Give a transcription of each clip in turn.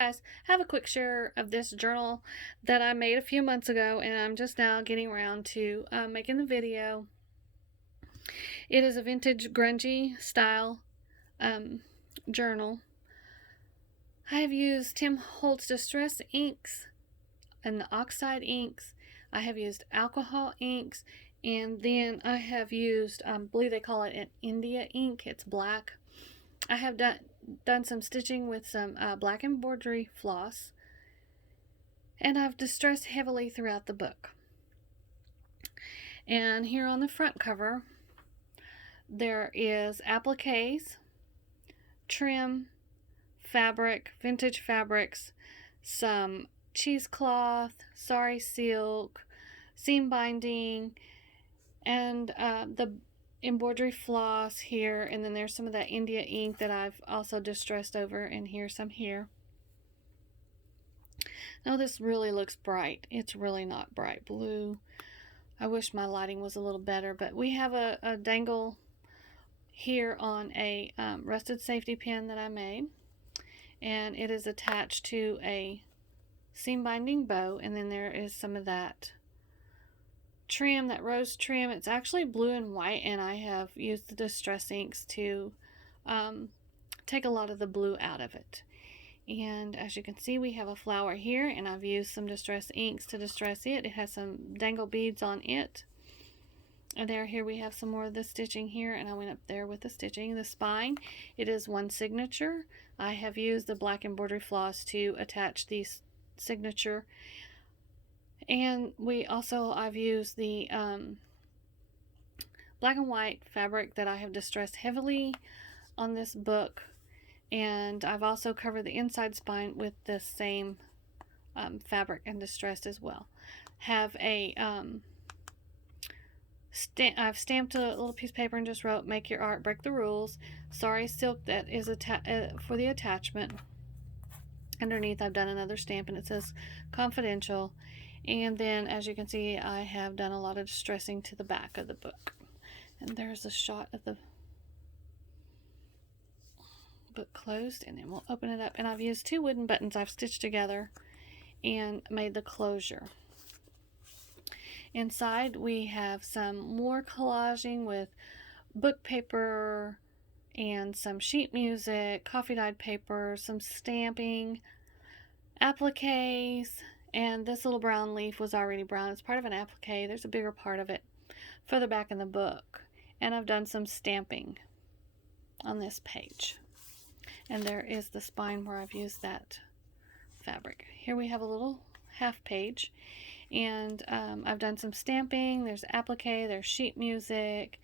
Guys, have a quick share of this journal that I made a few months ago, and I'm just now getting around to making the video. It is a vintage grungy style um, journal. I have used Tim Holtz Distress inks and the oxide inks. I have used alcohol inks, and then I have used, I believe they call it an India ink. It's black. I have done some stitching with some black embroidery floss, and I've distressed heavily throughout the book. And here on the front cover, there is appliques, trim, fabric, vintage fabrics, some cheesecloth, sari silk, seam binding, and the embroidery floss here. And then there's some of that India ink that I've also distressed over, and here's some here. Now this really looks bright. It's really not bright blue. I wish my lighting was a little better, but we have a dangle here on a rusted safety pin that I made, and it is attached to a seam binding bow, and then there is some of that trim, that rose trim. It's actually blue and white, and I have used the distress inks to take a lot of the blue out of it. And as you can see, we have a flower here, and I've used some distress inks to distress it. It has some dangle beads on it. And here we have some more of the stitching here, and I went up there with the stitching. The spine, it is one signature. I have used the black embroidery floss to attach the signature. And I've used the black and white fabric that I have distressed heavily on this book. And I've also covered the inside spine with the same fabric and distressed as well. Have a I've stamped a little piece of paper and just wrote, "Make your art, break the rules." Sari silk that is for the attachment. Underneath I've done another stamp, and it says confidential. And then as you can see, I have done a lot of distressing to the back of the book. And there's a shot of the book closed, and then we'll open it up. And I've used two wooden buttons I've stitched together and made the closure. Inside we have some more collaging with book paper and some sheet music, coffee dyed paper, some stamping, appliques, and this little brown leaf was already brown. It's part of an applique. There's a bigger part of it further back in the book. And I've done some stamping on this page. And there is the spine where I've used that fabric. Here we have a little half page, and I've done some stamping. There's applique, there's sheet music,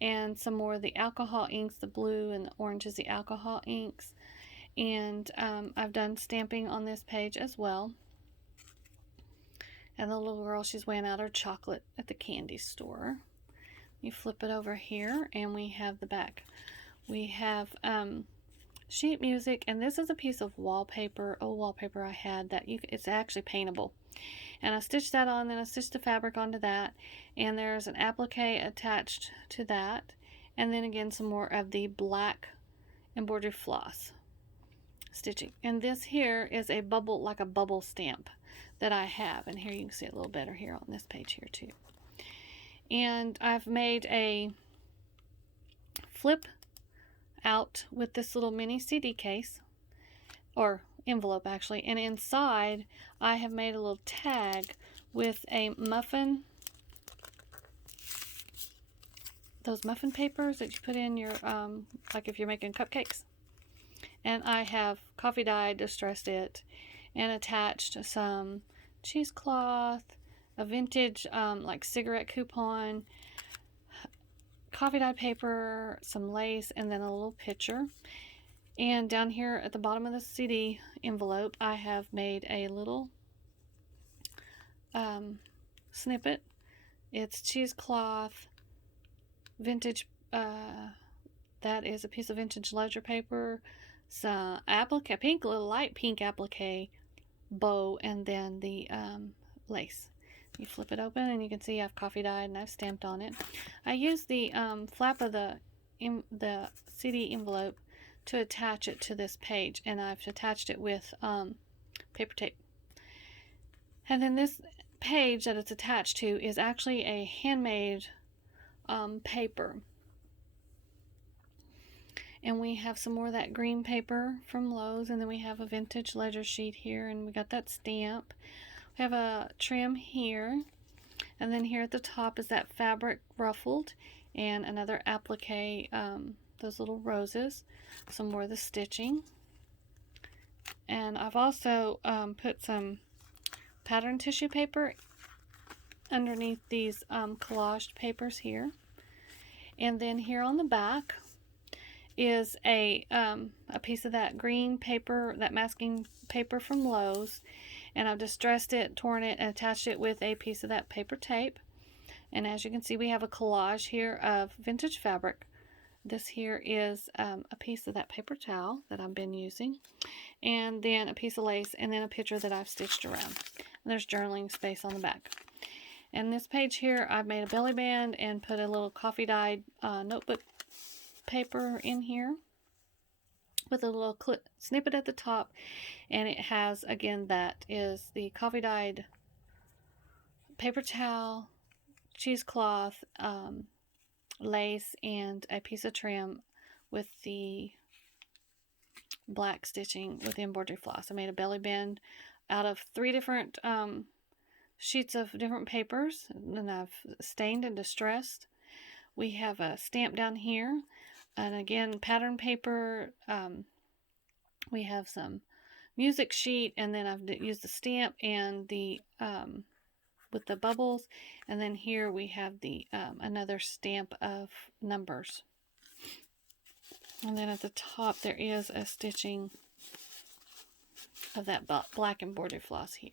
and some more of the alcohol inks. The blue and the orange is the alcohol inks. And I've done stamping on this page as well. And the little girl, she's weighing out her chocolate at the candy store. You flip it over here, and we have the back. We have sheet music, and this is a piece of wallpaper, old wallpaper I had that it's actually paintable. And I stitched that on, then I stitched the fabric onto that, and there's an applique attached to that, and then again some more of the black embroidery floss stitching. And this here is a bubble, like a bubble stamp that I have, and here you can see it a little better here on this page here too. And I've made a flip out with this little mini CD case, or envelope actually, and inside I have made a little tag with a muffin, those muffin papers that you put in your like if you're making cupcakes. And I have coffee dyed, distressed it, and attached some cheesecloth, a vintage like cigarette coupon, coffee dyed paper, some lace, and then a little picture. And down here at the bottom of the CD envelope, I have made a little snippet. It's cheesecloth, vintage, that is a piece of vintage ledger paper, some applique, pink, little light pink applique bow, and then the lace. You flip it open, and you can see I've coffee dyed and I've stamped on it. I used the flap of the CD envelope to attach it to this page, and I've attached it with paper tape. And then this page that it's attached to is actually a handmade paper. And we have some more of that green paper from Lowe's, and then we have a vintage ledger sheet here, and we got that stamp. We have a trim here, and then here at the top is that fabric ruffled, and another applique, those little roses, some more of the stitching. And I've also put some pattern tissue paper underneath these collaged papers here. And then here on the back is a piece of that green paper, that masking paper from Lowe's, and I've distressed it, torn it, and attached it with a piece of that paper tape. And as you can see, we have a collage here of vintage fabric. This here is a piece of that paper towel that I've been using, and then a piece of lace, and then a picture that I've stitched around. And there's journaling space on the back. And this page here, I've made a belly band and put a little coffee dyed notebook paper in here with a little snippet at the top, and it has, again, that is the coffee dyed paper towel, cheesecloth, lace, and a piece of trim with the black stitching with embroidery floss. I made a belly band out of 3 different sheets of different papers, and I've stained and distressed. We have a stamp down here, and again, pattern paper. We have some music sheet, and then I've used the stamp and the with the bubbles, and then here we have the another stamp of numbers. And then at the top there is a stitching of that black embroidery floss here.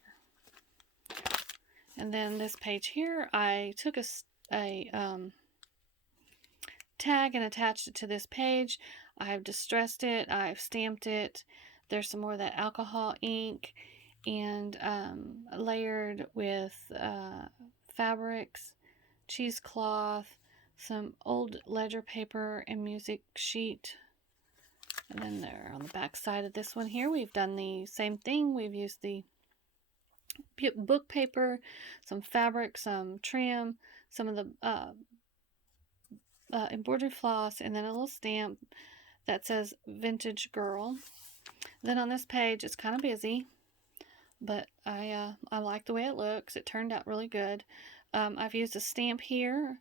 And then this page here, I took a tag and attached it to this page. I've distressed it, I've stamped it. There's some more of that alcohol ink, and layered with fabrics, cheesecloth, some old ledger paper, and music sheet. And then there on the back side of this one here, we've done the same thing. We've used the book paper, some fabric, some trim, some of the embroidery floss, and then a little stamp that says Vintage Girl. Then on this page, it's kind of busy, but I like the way it looks. It turned out really good. I've used a stamp here.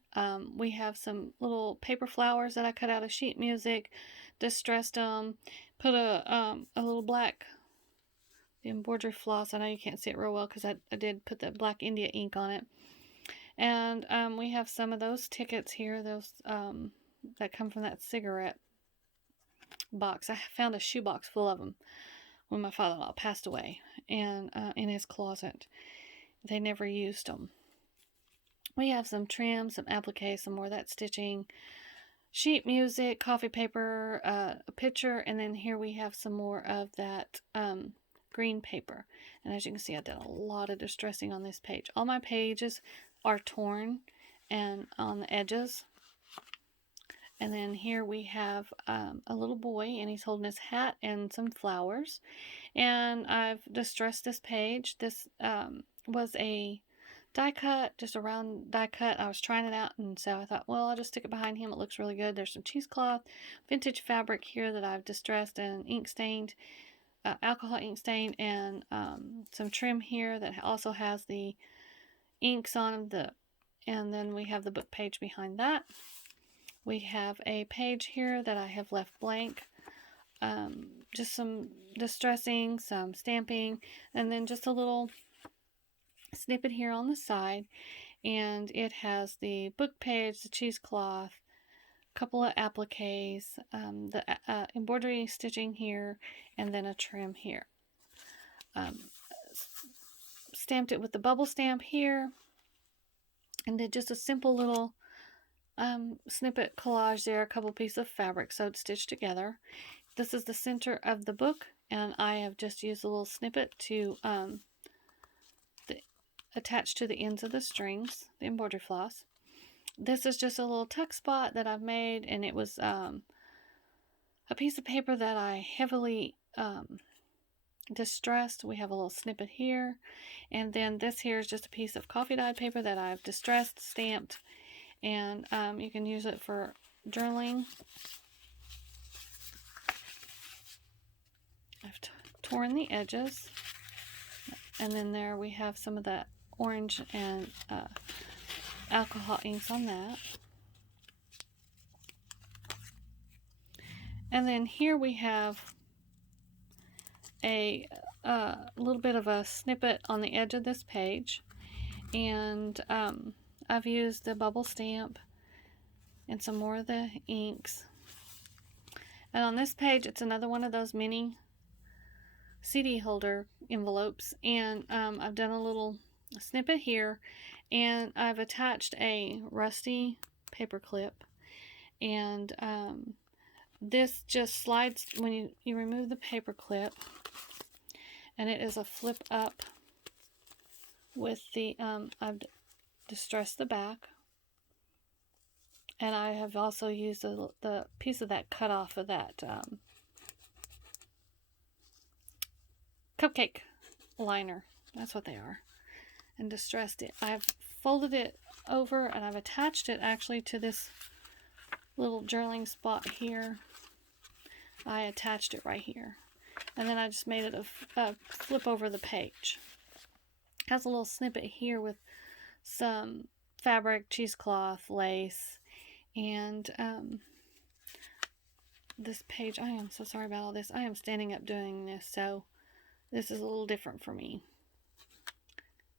We have some little paper flowers that I cut out of sheet music, distressed them, put a little black embroidery floss. I know you can't see it real well because I did put the black India ink on it. And we have some of those tickets here, those that come from that cigarette box. I found a shoebox full of them when my father-in-law passed away, and in his closet. They never used them. We have some trim, some applique, some more of that stitching, sheet music, coffee paper, a picture, and then here we have some more of that green paper. And as you can see, I did a lot of distressing on this page. All my pages are torn and on the edges. And then here we have a little boy, and he's holding his hat and some flowers. And I've distressed this page. This was a die cut, just a round die cut. I was trying it out, and so I thought, well, I'll just stick it behind him. It looks really good. There's some cheesecloth, vintage fabric here that I've distressed and ink stained, alcohol ink stained, and some trim here that also has the inks on the, and then we have the book page behind that. We have a page here that I have left blank. Just some distressing, some stamping, and then just a little snippet here on the side. And it has the book page, the cheesecloth, a couple of appliques, the embroidery stitching here, and then a trim here. Stamped it with the bubble stamp here, and then just a simple little snippet collage there, a couple pieces of fabric sewed stitched together. This is the center of the book, and I have just used a little snippet to attach to the ends of the strings, the embroidery floss. This is just a little tuck spot that I've made, and it was a piece of paper that I heavily distressed. We have a little snippet here, and then this here is just a piece of coffee dyed paper that I've distressed, stamped, and you can use it for journaling. I've torn the edges, and then there we have some of that orange and alcohol inks on that. And then here we have a little bit of a snippet on the edge of this page, and I've used the bubble stamp and some more of the inks. And on this page, it's another one of those mini CD holder envelopes, and I've done a little snippet here, and I've attached a rusty paper clip, and this just slides when you remove the paper clip, and it is a flip up with the I've distressed the back, and I have also used the piece of that cut off of that cupcake liner, that's what they are, and distressed it. I've folded it over, and I've attached it actually to this little journaling spot here. I attached it right here, and then I just made it a flip over the page. It has a little snippet here with some fabric, cheesecloth, lace, and this page, I am so sorry about all this. I am standing up doing this, so this is a little different for me.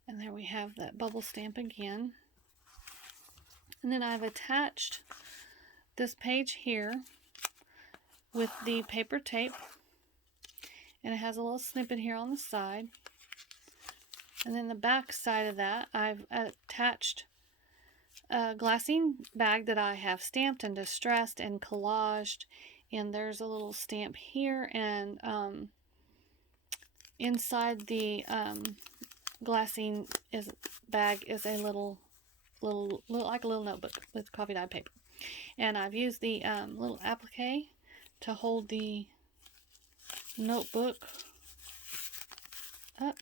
And there we have that bubble stamp again. And then I've attached this page here with the paper tape, and it has a little snippet here on the side. And then the back side of that, I've attached a glassine bag that I have stamped and distressed and collaged, and there's a little stamp here, and inside the glassine bag is a little like a little notebook with coffee dyed paper, and I've used the little applique to hold the notebook up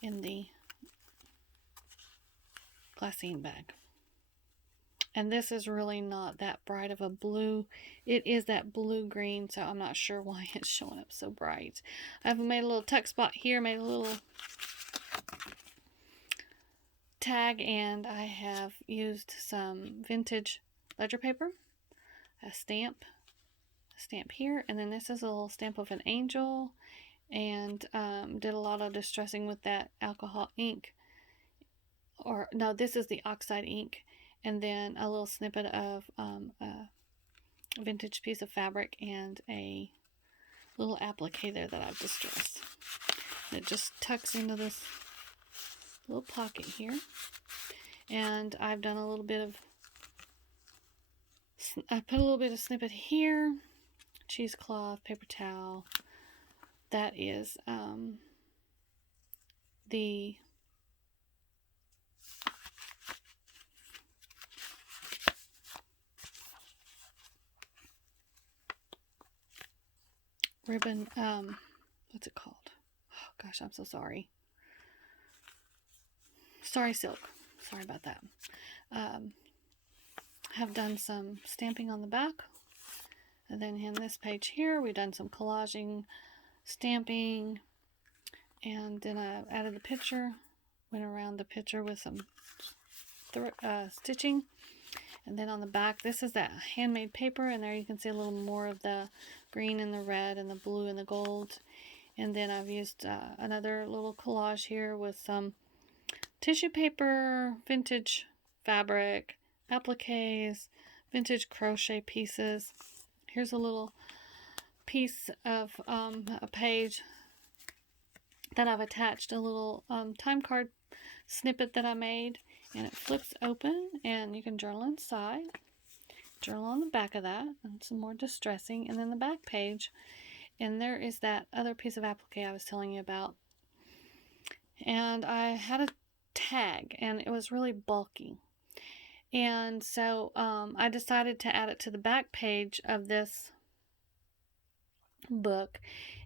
in the glassine bag. And this is really not that bright of a blue. It is that blue-green, so I'm not sure why it's showing up so bright. I've made a little tuck spot here, made a little tag, and I have used some vintage ledger paper, a stamp here, and then this is a little stamp of an angel, and did a lot of distressing with that alcohol ink. Or, no, this is the oxide ink. And then a little snippet of a vintage piece of fabric and a little applique there that I've distressed. And it just tucks into this little pocket here. And I've done a little bit of, I put a little bit of snippet here, cheesecloth, paper towel. That is the ribbon, what's it called? Oh gosh, I'm so sorry. Sorry silk. Sorry about that. Have done some stamping on the back. And then in this page here, we've done some collaging, stamping, and then I added the picture, went around the picture with some stitching. And then on the back, this is that handmade paper, and there you can see a little more of the green and the red and the blue and the gold. And then I've used another little collage here with some tissue paper, vintage fabric, appliques, vintage crochet pieces. Here's a little piece of a page that I've attached a little time card snippet that I made, and it flips open and you can journal inside, journal on the back of that, and some more distressing, and then the back page, and there is that other piece of applique I was telling you about. And I had a tag, and it was really bulky, and so I decided to add it to the back page of this book,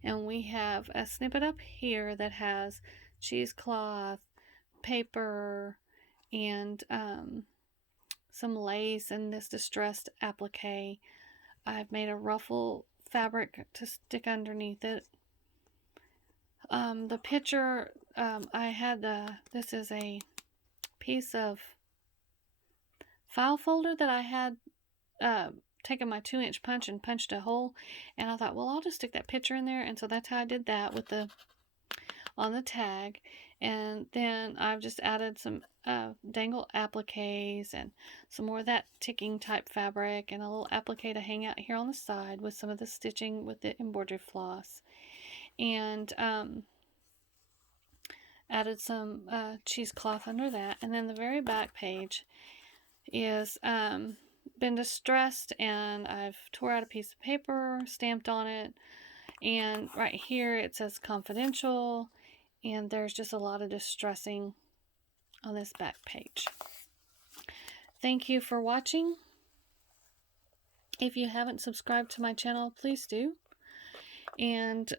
and we have a snippet up here that has cheesecloth, paper, and some lace and this distressed applique. I've made a ruffle fabric to stick underneath it. The picture, I had this is a piece of file folder that I had taken my 2-inch punch and punched a hole, and I thought, well, I'll just stick that picture in there, and so that's how I did that with the on the tag. And then I've just added some dangle appliques and some more of that ticking type fabric and a little applique to hang out here on the side with some of the stitching with the embroidery floss, and added some cheesecloth under that. And then the very back page is been distressed, and I've tore out a piece of paper, stamped on it, and right here it says confidential, and there's just a lot of distressing on this back page. Thank you for watching. If you haven't subscribed to my channel, please do, and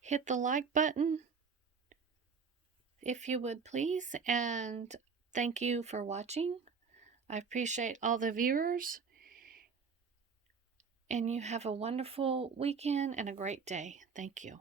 hit the like button if you would, please. And thank you for watching. I appreciate all the viewers, and you have a wonderful weekend and a great day. Thank you.